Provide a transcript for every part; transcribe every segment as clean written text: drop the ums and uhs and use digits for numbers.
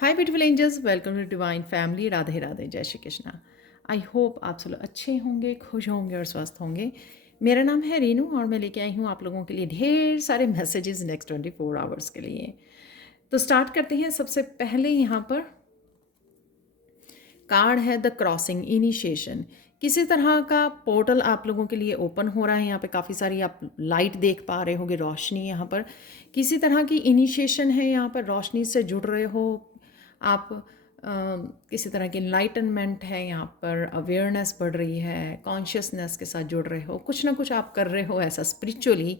Hi beautiful angels, welcome to divine family. Radhe Radhe, जय Shri Krishna. I hope आप सब लोग अच्छे होंगे, खुश होंगे और स्वस्थ होंगे। मेरा नाम है रीनू और मैं लेके आई हूँ आप लोगों के लिए ढेर सारे मैसेजेस नेक्स्ट 24 आवर्स के लिए। तो स्टार्ट करते हैं। सबसे पहले यहाँ पर कार्ड है द क्रॉसिंग इनिशिएशन। किसी तरह का पोर्टल आप लोगों के लिए ओपन हो रहा है। यहाँ पे काफ़ी सारी आप लाइट देख पा रहे होंगे, रोशनी। यहाँ पर किसी तरह की इनिशिएशन है, यहाँ पर रोशनी से जुड़ रहे हो आप। किसी तरह की इनलाइटनमेंट है, यहाँ पर अवेयरनेस बढ़ रही है, कॉन्शियसनेस के साथ जुड़ रहे हो, कुछ ना कुछ आप कर रहे हो ऐसा स्पिरिचुअली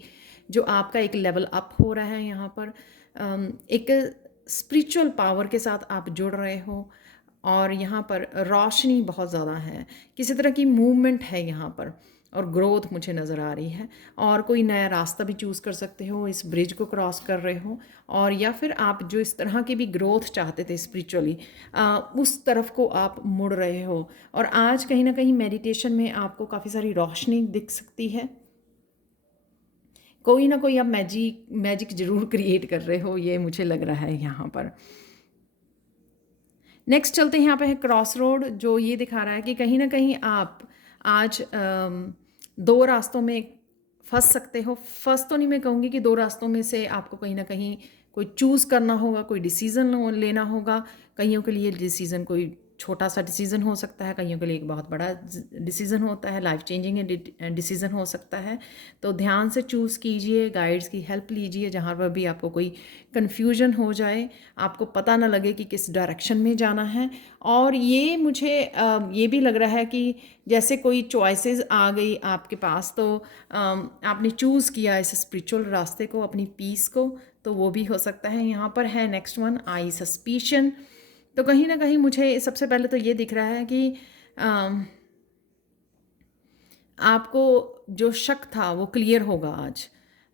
जो आपका एक लेवल अप हो रहा है। यहाँ पर एक स्पिरिचुअल पावर के साथ आप जुड़ रहे हो और यहाँ पर रोशनी बहुत ज़्यादा है। किसी तरह की मूवमेंट है यहाँ पर और ग्रोथ मुझे नज़र आ रही है। और कोई नया रास्ता भी चूज़ कर सकते हो, इस ब्रिज को क्रॉस कर रहे हो, और या फिर आप जो इस तरह की भी ग्रोथ चाहते थे स्पिरिचुअली, उस तरफ को आप मुड़ रहे हो। और आज कहीं ना कहीं मेडिटेशन में आपको काफ़ी सारी रोशनी दिख सकती है। कोई ना कोई आप मैजिक ज़रूर क्रिएट कर रहे हो, ये मुझे लग रहा है यहाँ पर। नेक्स्ट चलते हैं। यहाँ पे है क्रॉस रोड, जो ये दिखा रहा है कि कहीं ना कहीं आप आज दो रास्तों में फंस सकते हो। फंस तो नहीं मैं कहूँगी कि दो रास्तों में से आपको कहीं ना कहीं कोई चूज़ करना होगा, कोई डिसीज़न लेना होगा। कईयों के लिए डिसीज़न कोई छोटा सा डिसीज़न हो सकता है, कईयों के लिए एक बहुत बड़ा डिसीज़न होता है, लाइफ चेंजिंग डिसीज़न हो सकता है। तो ध्यान से चूज़ कीजिए, गाइड्स की हेल्प लीजिए जहाँ पर भी आपको कोई कन्फ्यूजन हो जाए, आपको पता ना लगे कि किस डायरेक्शन में जाना है। और ये मुझे ये भी लग रहा है कि जैसे कोई चॉइसेस आ गई आपके पास, तो आपने चूज़ किया इस स्पिरिचुअल रास्ते को, अपनी पीस को, तो वो भी हो सकता है। यहाँ पर है नेक्स्ट वन, आई सस्पिशन। तो कहीं ना कहीं मुझे सबसे पहले तो ये दिख रहा है कि आपको जो शक था वो क्लियर होगा आज।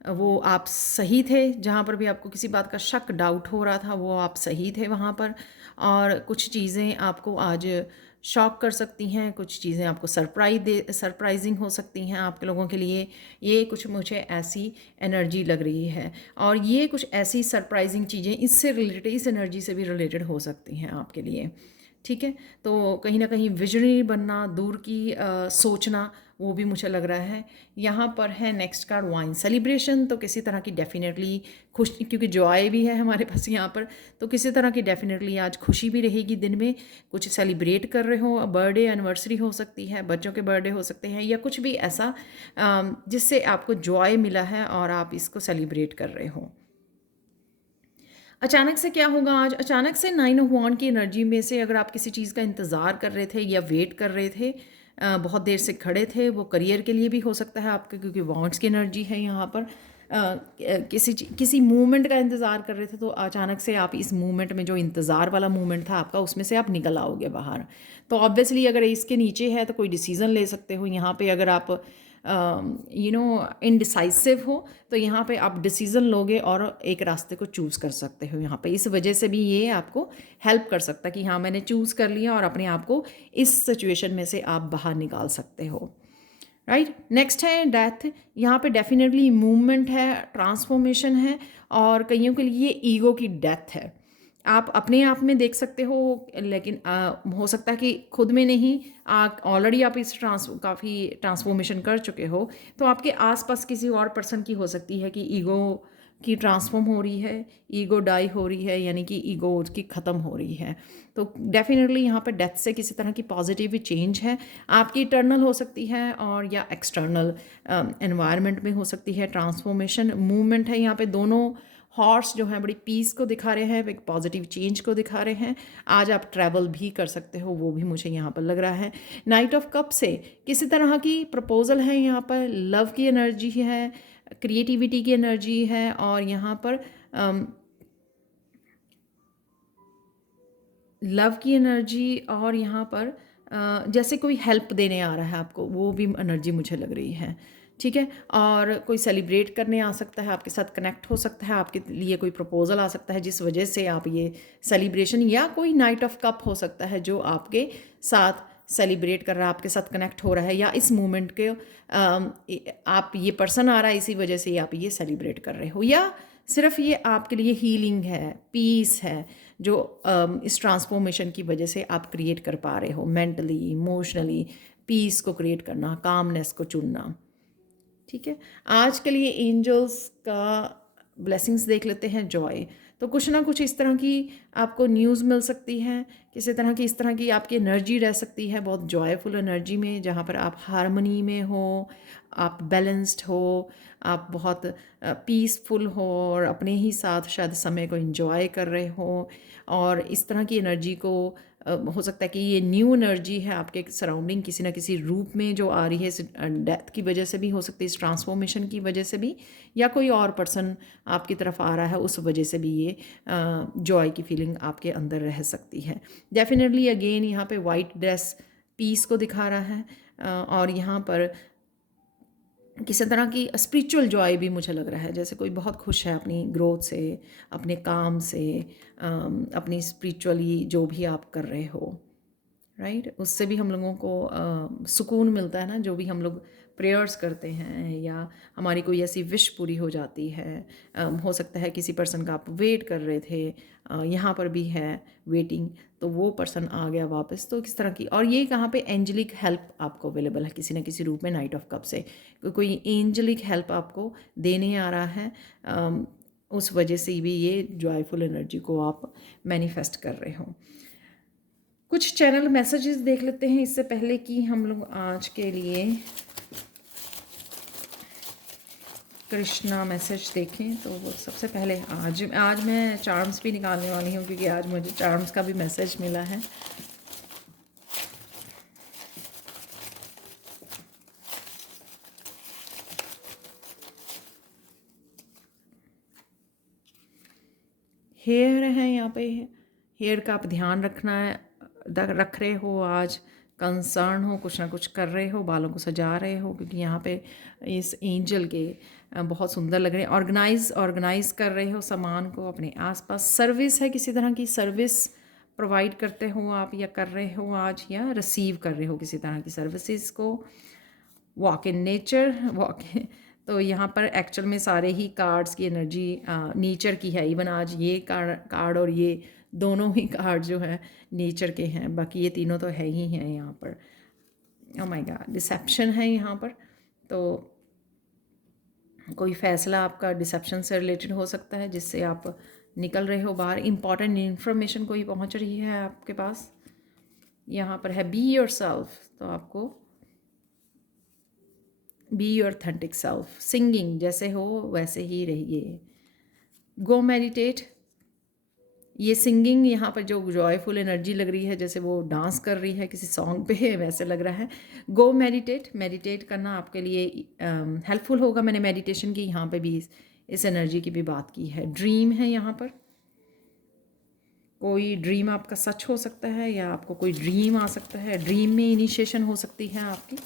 वो आप सही थे, जहाँ पर भी आपको किसी बात का शक डाउट हो रहा था वो आप सही थे वहाँ पर। और कुछ चीज़ें आपको आज शॉक कर सकती हैं, कुछ चीज़ें आपको सरप्राइजिंग हो सकती हैं आप लोगों के लिए। ये कुछ मुझे ऐसी एनर्जी लग रही है, और ये कुछ ऐसी सरप्राइजिंग चीज़ें इससे रिलेटेड, इस एनर्जी से भी रिलेटेड हो सकती हैं आपके लिए। ठीक है, तो कहीं ना कहीं विजनरी बनना, दूर की सोचना, वो भी मुझे लग रहा है। यहाँ पर है नेक्स्ट कार्ड, वाइन सेलिब्रेशन। तो किसी तरह की डेफिनेटली खुश, क्योंकि जॉय भी है हमारे पास यहाँ पर, तो किसी तरह की डेफिनेटली आज खुशी भी रहेगी। दिन में कुछ सेलिब्रेट कर रहे हो, बर्थडे एनिवर्सरी हो सकती है, बच्चों के बर्थडे हो सकते हैं, या कुछ भी ऐसा जिससे आपको जॉय मिला है और आप इसको सेलिब्रेट कर रहे हो। अचानक से क्या होगा आज? अचानक से 9 ऑफ वॉन्ड की एनर्जी में से, अगर आप किसी चीज़ का इंतज़ार कर रहे थे या वेट कर रहे थे, बहुत देर से खड़े थे, वो करियर के लिए भी हो सकता है आपके, क्योंकि वॉन्ड्स की एनर्जी है यहाँ पर। किसी मूवमेंट का इंतज़ार कर रहे थे, तो अचानक से आप इस मूवमेंट में, जो इंतज़ार वाला मूवमेंट था आपका, उसमें से आप निकल आओगे बाहर। तो ऑब्वियसली अगर इसके नीचे है तो कोई डिसीज़न ले सकते हो यहाँ पे। अगर आप इनडिसाइसिव हो तो यहाँ पे आप डिसीज़न लोगे और एक रास्ते को चूज़ कर सकते हो यहाँ पे। इस वजह से भी ये आपको हेल्प कर सकता है कि हाँ, मैंने चूज़ कर लिया और अपने आप को इस सिचुएशन में से आप बाहर निकाल सकते हो। राइट, नेक्स्ट है डेथ। यहाँ पे डेफिनेटली मूवमेंट है, ट्रांसफॉर्मेशन है, और कईयों के लिए ईगो की डेथ है। आप अपने आप में देख सकते हो, लेकिन हो सकता है कि खुद में नहीं, ऑलरेडी आप इस काफ़ी ट्रांसफॉर्मेशन कर चुके हो, तो आपके आसपास किसी और पर्सन की हो सकती है कि ईगो की ट्रांसफॉर्म हो रही है, ईगो डाई हो रही है, यानी कि ईगो की ख़त्म हो रही है। तो डेफिनेटली यहाँ पर डेथ से किसी तरह की पॉजिटिव चेंज है आपकी, इटर्नल हो सकती है और या एक्सटर्नल एनवायरनमेंट में हो सकती है। ट्रांसफॉर्मेशन मूवमेंट है यहाँ पे। दोनों हॉर्स जो हैं बड़ी पीस को दिखा रहे हैं, एक पॉजिटिव चेंज को दिखा रहे हैं। आज आप ट्रैवल भी कर सकते हो, वो भी मुझे यहाँ पर लग रहा है। नाइट ऑफ कप से किसी तरह की प्रपोजल है यहाँ पर, लव की एनर्जी है, क्रिएटिविटी की एनर्जी है, और यहाँ पर लव की एनर्जी, और यहाँ पर जैसे कोई हेल्प देने आ रहा है आपको, वो भी एनर्जी मुझे लग रही है। ठीक है, और कोई सेलिब्रेट करने आ सकता है, आपके साथ कनेक्ट हो सकता है, आपके लिए कोई प्रपोजल आ सकता है जिस वजह से आप ये सेलिब्रेशन, या कोई नाइट ऑफ कप हो सकता है जो आपके साथ सेलिब्रेट कर रहा है, आपके साथ कनेक्ट हो रहा है, या इस मोमेंट के आप, ये पर्सन आ रहा है इसी वजह से आप ये सेलिब्रेट कर रहे हो, या सिर्फ ये आपके लिए हीलिंग है, पीस है, जो इस ट्रांसफॉर्मेशन की वजह से आप क्रिएट कर पा रहे हो, मेंटली, इमोशनली, पीस को क्रिएट करना, कामनेस को चुनना। ठीक है, आज के लिए एंजल्स का ब्लेसिंग्स देख लेते हैं। जॉय, तो कुछ ना कुछ इस तरह की आपको न्यूज़ मिल सकती है, किसी तरह की इस तरह की आपकी एनर्जी रह सकती है, बहुत जॉयफुल एनर्जी में, जहाँ पर आप हारमनी में हो, आप बैलेंस्ड हो, आप बहुत पीसफुल हो और अपने ही साथ शायद समय को एंजॉय कर रहे हो। और इस तरह की एनर्जी को हो सकता है कि ये न्यू एनर्जी है आपके सराउंडिंग किसी ना किसी रूप में जो आ रही है, इस डेथ की वजह से भी हो सकती है, इस ट्रांसफॉर्मेशन की वजह से भी, या कोई और पर्सन आपकी तरफ आ रहा है उस वजह से भी ये जॉय की फीलिंग आपके अंदर रह सकती है। डेफिनेटली अगेन यहाँ पे वाइट ड्रेस पीस को दिखा रहा है, और यहाँ पर किसी तरह की स्पिरिचुअल जॉय भी मुझे लग रहा है, जैसे कोई बहुत खुश है अपनी ग्रोथ से, अपने काम से, अपनी स्पिरिचुअली जो भी आप कर रहे हो, राइट, उससे भी हम लोगों को सुकून मिलता है ना, जो भी हम लोग प्रेयर्स करते हैं या हमारी कोई ऐसी विश पूरी हो जाती है। हो सकता है किसी पर्सन का आप वेट कर रहे थे, यहाँ पर भी है वेटिंग, तो वो पर्सन आ गया वापस, तो किस तरह की, और ये कहाँ पे एंजलिक हेल्प आपको अवेलेबल है किसी न किसी रूप में, नाइट ऑफ कप से कोई एंजलिक हेल्प आपको देने आ रहा है। उस वजह से भी ये जॉयफुल एनर्जी को आप मैनिफेस्ट कर रहे हो। कुछ चैनल मैसेजेस देख लेते हैं इससे पहले कि हम लोग आज के लिए कृष्णा मैसेज देखें। तो वो सबसे पहले आज मैं चार्म्स भी निकालने वाली हूँ, क्योंकि आज मुझे चार्म्स का भी मैसेज मिला है। हेयर है यहाँ पे, हेयर का आप ध्यान रखना है, रख रहे हो आज, कंसर्न हो, कुछ ना कुछ कर रहे हो, बालों को सजा रहे हो, क्योंकि यहाँ पे इस एंजल के बहुत सुंदर लग रहे हैं। ऑर्गेनाइज कर रहे हो सामान को अपने आसपास। सर्विस है, किसी तरह की सर्विस प्रोवाइड करते हो आप, या कर रहे हो आज, या रिसीव कर रहे हो किसी तरह की सर्विसेज को। वॉक इन नेचर, तो यहाँ पर एक्चुअल में सारे ही कार्ड्स की एनर्जी नेचर की है। इवन आज ये कार्ड और ये दोनों ही कार्ड जो है नेचर के हैं, बाकी ये तीनों तो है ही हैं यहाँ पर। ओह माय गॉड, डिसेप्शन है यहाँ पर, तो कोई फैसला आपका डिसेप्शन से रिलेटेड हो सकता है, जिससे आप निकल रहे हो बाहर। इंपॉर्टेंट इन्फॉर्मेशन कोई पहुँच रही है आपके पास। यहाँ पर है बी योर सेल्फ, तो आपको be your authentic self, singing जैसे हो वैसे ही रहिए। गो मेडिटेट, ये सिंगिंग यहाँ पर जो जॉयफुल एनर्जी लग रही है, जैसे वो डांस कर रही है किसी सॉन्ग पे, वैसे लग रहा है। गो मेडिटेट करना आपके लिए हेल्पफुल होगा। मैंने मेडिटेशन की यहाँ पे भी इस एनर्जी की भी बात की है। ड्रीम है यहाँ पर, कोई ड्रीम आपका सच हो सकता है, या आपको कोई ड्रीम आ सकता है। ड्रीम में इनिशिएशन हो सकती है आपकी,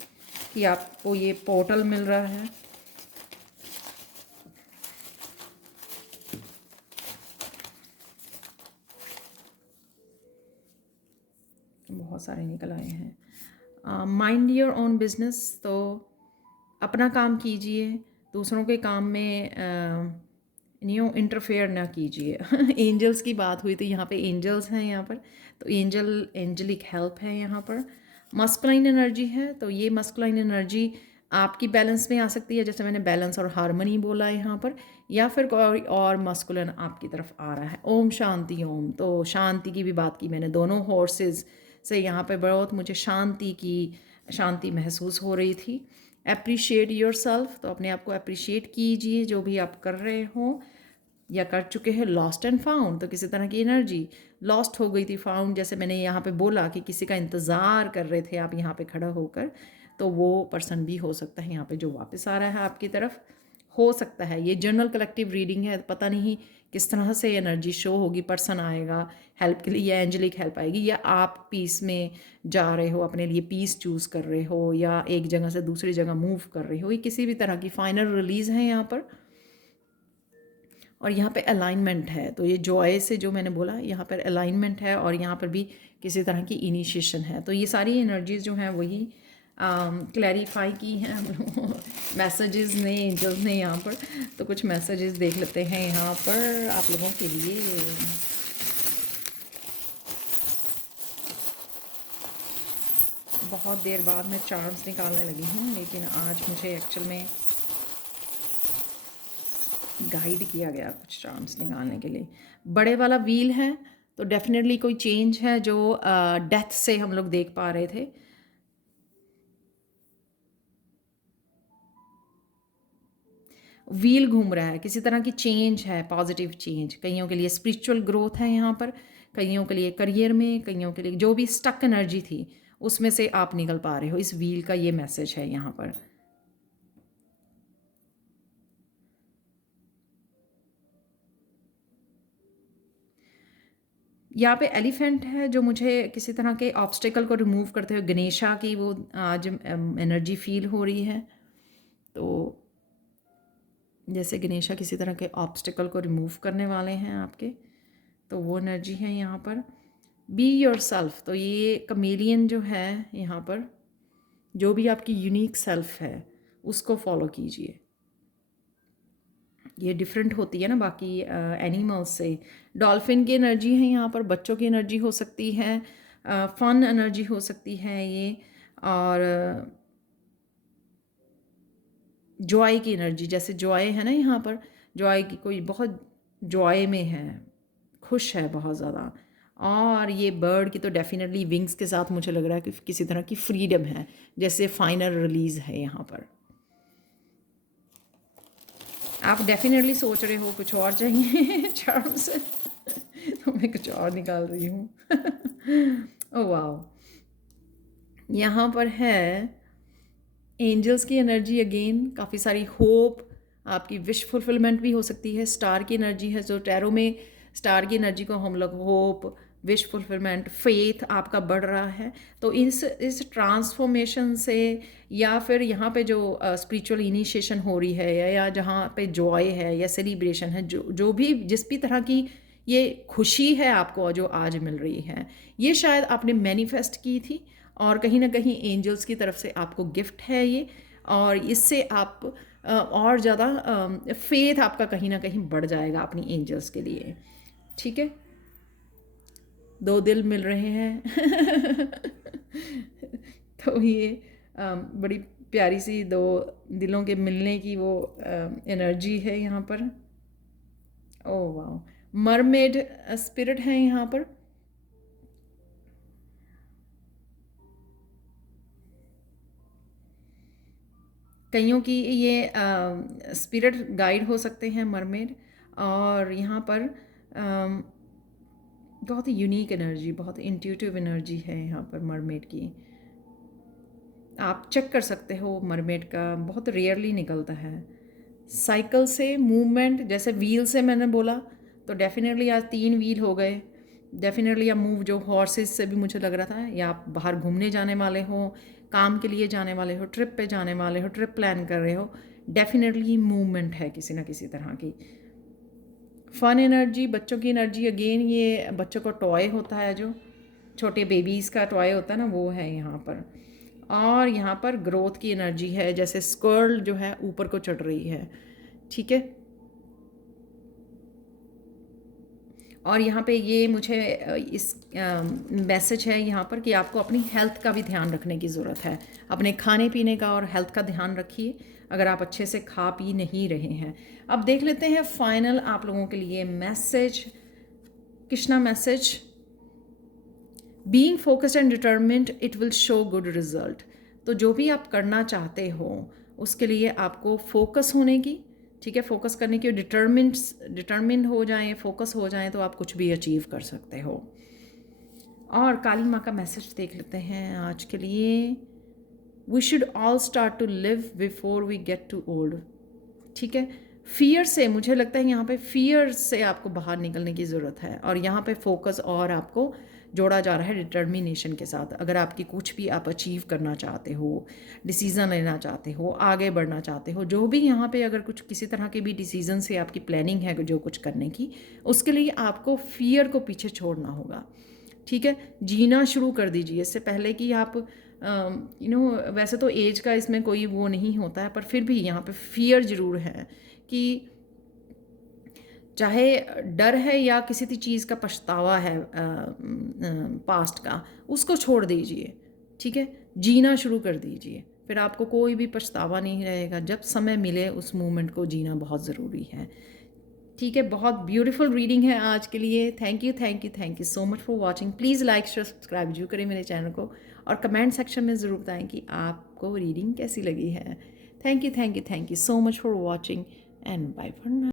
कि आपको ये पोर्टल मिल रहा है। बहुत सारे निकल आए हैं। माइंड योर ओन बिजनेस, तो अपना काम कीजिए, दूसरों के काम में न्यू इंटरफेयर ना कीजिए। एंजल्स की बात हुई तो यहाँ पे एंजल्स हैं यहाँ पर, तो एंजलिक हेल्प है यहाँ पर। मस्कुलाइन एनर्जी है, तो ये मस्कुलाइन एनर्जी आपकी बैलेंस में आ सकती है, जैसे मैंने बैलेंस और हार्मनी बोला है यहाँ पर, या फिर कोई और मस्कुलिन आपकी तरफ आ रहा है। ओम शांति ओम, तो शांति की भी बात की मैंने। दोनों हॉर्सेस से यहाँ पे बहुत मुझे शांति महसूस हो रही थी। अप्रिशिएट योर सेल्फ, तो अपने आप को अप्रिशिएट कीजिए जो भी आप कर रहे हो या कर चुके हैं। लॉस्ट एंड फाउंड, तो किसी तरह की एनर्जी लॉस्ट हो गई थी, फाउंड जैसे मैंने यहाँ पे बोला कि किसी का इंतज़ार कर रहे थे आप यहाँ पे खड़ा होकर, तो वो पर्सन भी हो सकता है यहाँ पे जो वापस आ रहा है आपकी तरफ। हो सकता है ये जनरल कलेक्टिव रीडिंग है, पता नहीं किस तरह से एनर्जी शो होगी। पर्सन आएगा हेल्प के लिए, या एंजलिक हेल्प आएगी, या आप पीस में जा रहे हो, अपने लिए पीस चूज़ कर रहे हो, या एक जगह से दूसरी जगह मूव कर रहे हो। ये किसी भी तरह की फाइनल रिलीज़ है यहाँ पर। और यहाँ पे अलाइनमेंट है, तो ये जॉय से जो मैंने बोला, यहाँ पर अलाइनमेंट है, और यहाँ पर भी किसी तरह की इनिशिएशन है। तो ये सारी एनर्जीज जो हैं वही क्लैरिफाई की हैं हम लोगों मैसेजेस ने, एंजल्स ने यहाँ पर। तो कुछ मैसेजेस देख लेते हैं यहाँ पर आप लोगों के लिए। बहुत देर बाद मैं चार्म्स निकालने लगी हूँ, लेकिन आज मुझे एक्चुअल में गाइड किया गया कुछ चार्म्स निकालने के लिए। बड़े वाला व्हील है तो डेफिनेटली कोई चेंज है जो डेथ से हम लोग देख पा रहे थे। व्हील घूम रहा है, किसी तरह की चेंज है, पॉजिटिव चेंज। कईयों के लिए स्पिरिचुअल ग्रोथ है यहाँ पर, कईयों के लिए करियर में, कईयों के लिए जो भी स्टक एनर्जी थी उसमें से आप निकल पा रहे हो। इस व्हील का ये मैसेज है यहाँ पर। यहाँ पे एलिफेंट है जो मुझे किसी तरह के ऑब्स्टिकल को रिमूव करते हुए, गणेशा की वो आज एनर्जी फील हो रही है। तो जैसे गणेशा किसी तरह के ऑब्स्टिकल को रिमूव करने वाले हैं आपके, तो वो एनर्जी है यहाँ पर। बी योर सेल्फ, तो ये कमेलियन जो है यहाँ पर, जो भी आपकी यूनिक सेल्फ है उसको फॉलो कीजिए। ये डिफरेंट होती है ना बाकी एनिमल्स से। डॉल्फिन की एनर्जी है यहाँ पर, बच्चों की एनर्जी हो सकती है, फन एनर्जी हो सकती है ये, और जॉय की एनर्जी। जैसे जॉय है ना यहाँ पर, जॉय की कोई बहुत जॉय में है, खुश है बहुत ज़्यादा। और ये बर्ड की तो डेफिनेटली विंग्स के साथ मुझे लग रहा है कि किसी तरह की फ्रीडम है, जैसे फाइनल रिलीज़ है यहाँ पर। आप डेफिनेटली सोच रहे हो कुछ और चाहिए चार्म से तो मैं कुछ और निकाल रही हूँ ओह वाह, यहाँ पर है एंजल्स की एनर्जी अगेन, काफ़ी सारी होप, आपकी विश फुलफिलमेंट भी हो सकती है। स्टार की एनर्जी है, जो टैरो में स्टार की एनर्जी को हम लोग होप, विश फुलफिलमेंट, फेथ आपका बढ़ रहा है। तो इस ट्रांसफॉर्मेशन से, या फिर यहाँ पे जो स्पिरिचुअल इनिशिएशन हो रही है, या जहाँ पे जॉय है या सेलिब्रेशन है, जो भी जिस भी तरह की ये खुशी है आपको जो आज मिल रही है, ये शायद आपने मैनिफेस्ट की थी, और कहीं ना कहीं एंजल्स की तरफ से आपको गिफ्ट है ये। और इससे आप और ज़्यादा फेथ आपका कहीं ना कहीं बढ़ जाएगा अपनी एंजल्स के लिए। ठीक है, दो दिल मिल रहे हैं तो ये बड़ी प्यारी सी दो दिलों के मिलने की वो एनर्जी है यहाँ पर। ओह वाह, मरमेड स्पिरिट है यहाँ पर। कईयों की ये स्पिरिट गाइड हो सकते हैं मरमेड। और यहाँ पर बहुत ही यूनिक एनर्जी, बहुत इंट्यूटिव एनर्जी है यहाँ पर मरमेड की। आप चेक कर सकते हो, मरमेड का बहुत रेयरली निकलता है। साइकिल से मूवमेंट, जैसे व्हील से मैंने बोला, तो डेफिनेटली आज 3 व्हील हो गए। डेफिनेटली आप मूव, जो हॉर्सेस से भी मुझे लग रहा था, या आप बाहर घूमने जाने वाले हो, काम के लिए जाने वाले हो, ट्रिप पे जाने वाले हो, ट्रिप प्लान कर रहे हो, डेफिनेटली मूवमेंट है किसी ना किसी तरह की। फन एनर्जी, बच्चों की एनर्जी अगेन, ये बच्चों का टॉय होता है, जो छोटे बेबीज़ का टॉय होता है ना, वो है यहाँ पर। और यहाँ पर ग्रोथ की एनर्जी है, जैसे स्कर्ल जो है ऊपर को चढ़ रही है। ठीक है, और यहाँ पे ये मुझे इस मैसेज है यहाँ पर कि आपको अपनी हेल्थ का भी ध्यान रखने की ज़रूरत है। अपने खाने पीने का और हेल्थ का ध्यान रखिए, अगर आप अच्छे से खा पी नहीं रहे हैं। अब देख लेते हैं फाइनल आप लोगों के लिए message, Krishna message. Being focused and determined it will show good result. तो जो भी आप करना चाहते हो उसके लिए आपको फोकस होने की, ठीक है, फोकस करने की, डिटर्मिन्ड हो जाएं, फोकस हो जाएं, तो आप कुछ भी अचीव कर सकते हो। और काली माँ का मैसेज देख लेते हैं आज के लिए। We should all start to live before we get too old. ठीक है, फियर से, मुझे लगता है यहाँ पे फियर से आपको बाहर निकलने की ज़रूरत है, और यहाँ पे फोकस और आपको जोड़ा जा रहा है डिटर्मिनेशन के साथ। अगर आपकी कुछ भी आप अचीव करना चाहते हो, डिसीज़न लेना चाहते हो, आगे बढ़ना चाहते हो, जो भी यहाँ पे अगर कुछ किसी तरह के भी डिसीज़न से आपकी प्लानिंग है जो कुछ करने की, उसके लिए आपको फियर को पीछे छोड़ना होगा। ठीक है, जीना शुरू कर दीजिए, इससे पहले कि आप वैसे तो एज का इसमें कोई वो नहीं होता है, पर फिर भी यहाँ पे फियर ज़रूर है कि चाहे डर है या किसी चीज़ का पछतावा है पास्ट का, उसको छोड़ दीजिए। ठीक है, जीना शुरू कर दीजिए, फिर आपको कोई भी पछतावा नहीं रहेगा। जब समय मिले उस मोमेंट को जीना बहुत ज़रूरी है। ठीक है, बहुत ब्यूटीफुल रीडिंग है आज के लिए। Thank you, thank you, thank you so much for watching. Please like share subscribe जरूर करें मेरे चैनल को, और कमेंट सेक्शन में ज़रूर बताएं कि आपको रीडिंग कैसी लगी है। Thank you, thank you, thank you so much for watching and bye for now.